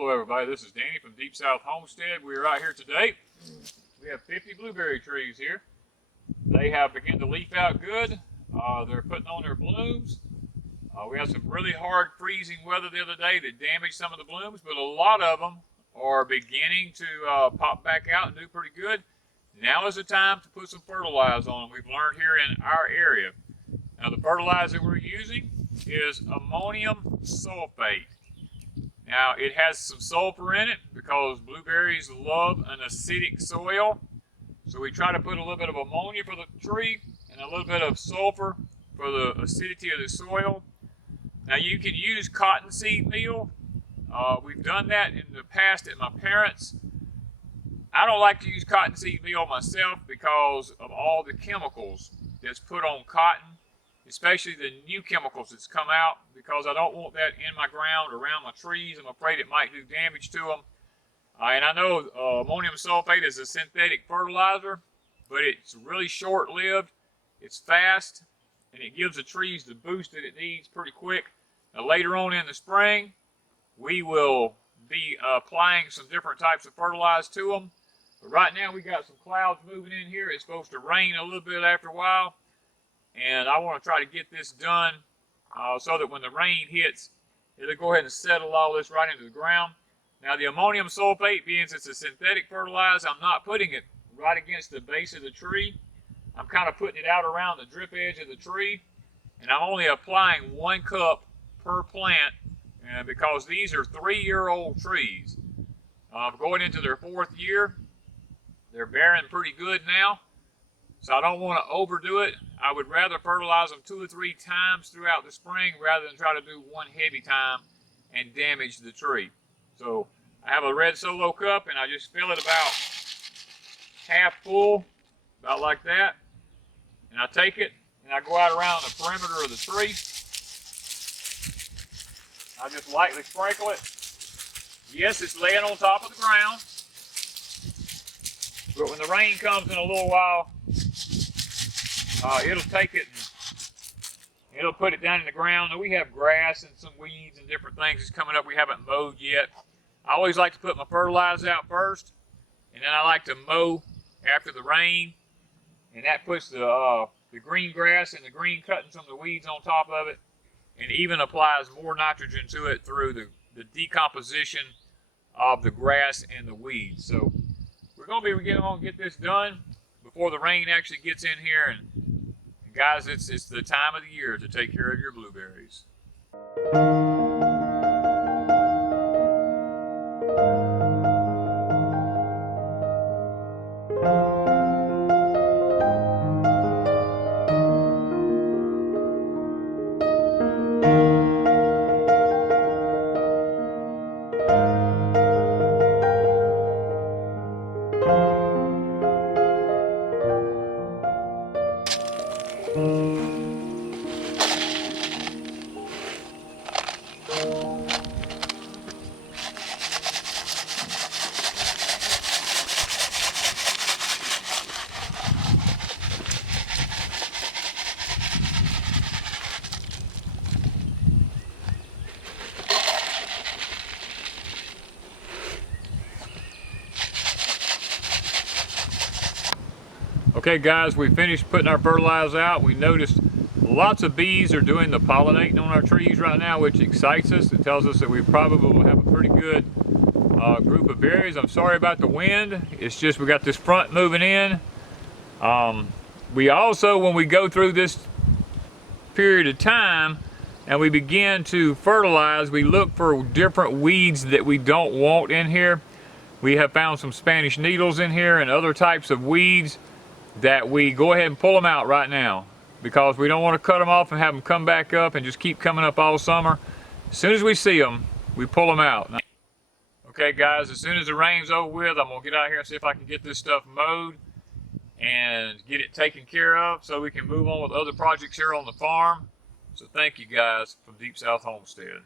Hello everybody, this is Danny from Deep South Homestead. We're out here today. We have 50 blueberry trees here. They have begun to leaf out good. They're putting on their blooms. We had some really hard freezing weather the other day that damaged some of the blooms, but a lot of them are beginning to pop back out and do pretty good. Now is the time to put some fertilizer on them. We've learned here in our area. Now the fertilizer we're using is ammonium sulfate. Now it has some sulfur in it because blueberries love an acidic soil. So we try to put a little bit of ammonia for the tree and a little bit of sulfur for the acidity of the soil. Now you can use cottonseed meal. We've done that in the past at my parents'. I don't like to use cottonseed meal myself because of all the chemicals that's put on cotton, especially the new chemicals that's come out, because I don't want that in my ground around my trees. I'm afraid it might do damage to them. And I know ammonium sulfate is a synthetic fertilizer, but it's really short-lived, it's fast, and it gives the trees the boost that it needs pretty quick. Now later on in the spring, we will be applying some different types of fertilizer to them. But right now we got some clouds moving in here. It's supposed to rain a little bit after a while. And I want to try to get this done so that when the rain hits, it'll go ahead and settle all this right into the ground. Now the ammonium sulfate, being it's a synthetic fertilizer, I'm not putting it right against the base of the tree. I'm kind of putting it out around the drip edge of the tree. And I'm only applying 1 cup per plant because these are 3-year-old trees. Going into their 4th year. They're bearing pretty good now. So I don't want to overdo it. I would rather fertilize them 2 or 3 times throughout the spring rather than try to do one heavy time and damage the tree. So I have a red solo cup and I just fill it about half full, about like that. And I take it and I go out around the perimeter of the tree. I just lightly sprinkle it. Yes, it's laying on top of the ground. But when the rain comes in a little while, it'll take it and it'll put it down in the ground. Now we have grass and some weeds and different things that's coming up we haven't mowed yet. I always like to put my fertilizer out first, and then I like to mow after the rain, and that puts the green grass and the green cutting some of the weeds on top of it, and even applies more nitrogen to it through the decomposition of the grass and the weeds. So we're going to be getting on and get this done before the rain actually gets in here. And guys, it's the time of the year to take care of your blueberries. Okay guys, we finished putting our fertilizer out. We noticed lots of bees are doing the pollinating on our trees right now, which excites us. It tells us that we probably will have a pretty good group of berries. I'm sorry about the wind. It's just we got this front moving in. We also, when we go through this period of time and we begin to fertilize, we look for different weeds that we don't want in here. We have found some Spanish needles in here and other types of weeds that we go ahead and pull them out right now because we don't want to cut them off and have them come back up and just keep coming up all summer. As soon as we see them, we pull them out. Okay guys, as soon as the rain's over with, I'm going to get out here and see if I can get this stuff mowed and get it taken care of so we can move on with other projects here on the farm. So thank you guys from Deep South Homestead.